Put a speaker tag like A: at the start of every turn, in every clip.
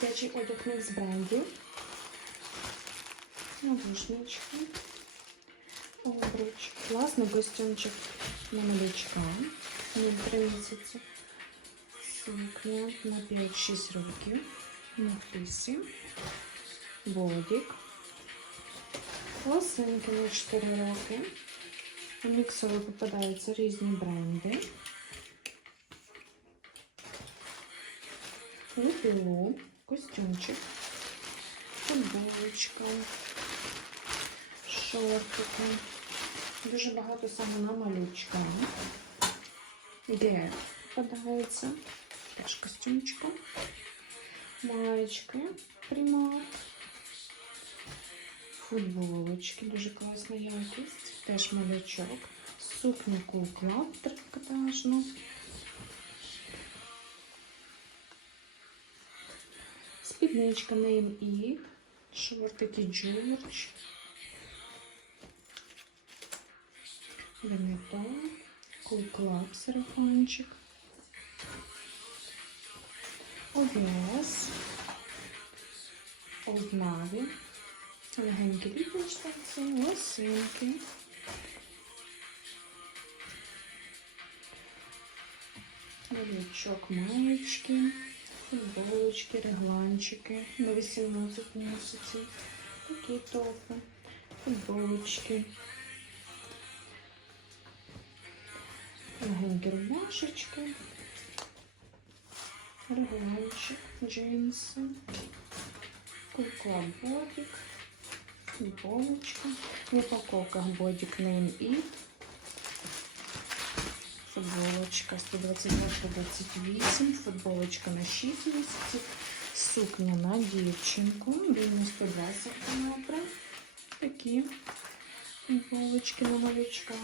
A: дитячий одяг мікс брендів. Навушнички. Обруч. Класний костюмчик на малючка. На 3 місяці. Сукня на 5-6 років. На вписі. Бодік. Лосинки на 4 роки. У міксові попадаються різні бренди. Лупілу, костюмчик, футболочка, шортики. Дуже багато саме на малючка. Де попадається теж костюмчиком. Маєчки, примат. Футболочки, дуже класна якість. Теж малючок. Сукня кукла трикотажна. Спідничка Name Eve. Шортики George. Венето. Куклап сарафанчик. Овес. Old Navy. Легенькі літні штанці, лосинки. Новичок маєчки, футболочки, регланчики на 18 місяців. Такі топи, футболочки. Легенькі рубашечки, регланчик, джинси, кукла бодик, футболочка. В упаковках бодик Name It. Футболочка 122-128, футболочка на 6 місяців, сукня на дівчинку, рівно 120 см. Такі футболочки на малючка.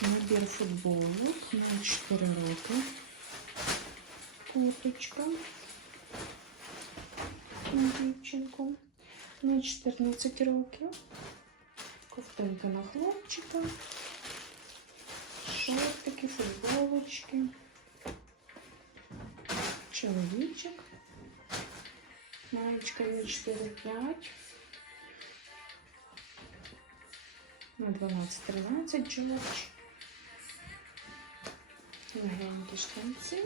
A: Набір футболок на 4 роки. Курточка на дівчинку на 14 років. Ковтинка на хлопчика. Шортики, футболочки, чоловічок, маєчка на 4-5, на 12-13 джордж, легенькі штанці,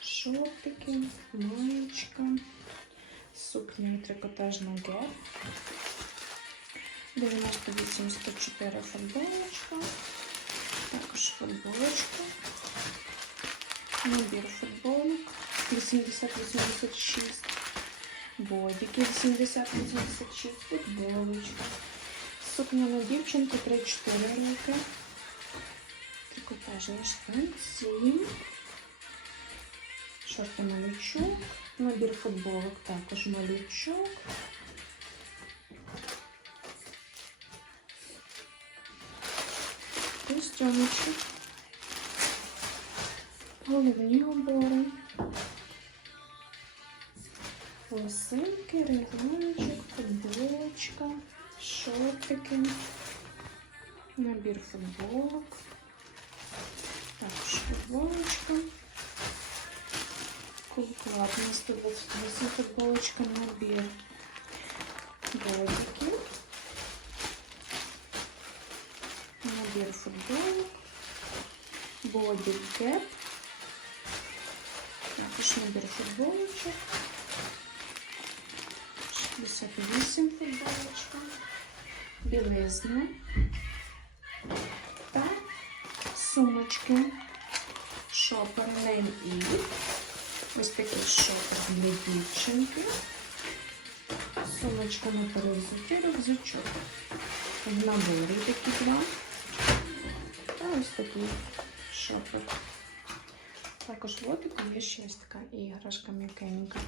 A: шортики, маєчка, сукня трикотажна гель, 98-104 футболочка. Також футболочка. Набір футболок 80-86. Бодики 80-86. Футболочка. Сукня на дівчинку 3-4 роки. Трикотажні штанці. Шорти малючок. Набір футболок також малючок. Костюмчик. Головні убори. Лосинки, регланчик, футболочка, шортики, набір футболок. Також футболочка. Кулклад на 128 футболочка, набір бодики. Набір футболок, Боді кеп, також набір футболочок, 68 футболочка, білизна та сумочки, шопер Name E. Ось такий шопер для дівчинки. Сумочка на перевзуті, рюкзачок. В наборі такі два. Та ось такий шопер. Також в лотику є ще ось така іграшка м'якенька.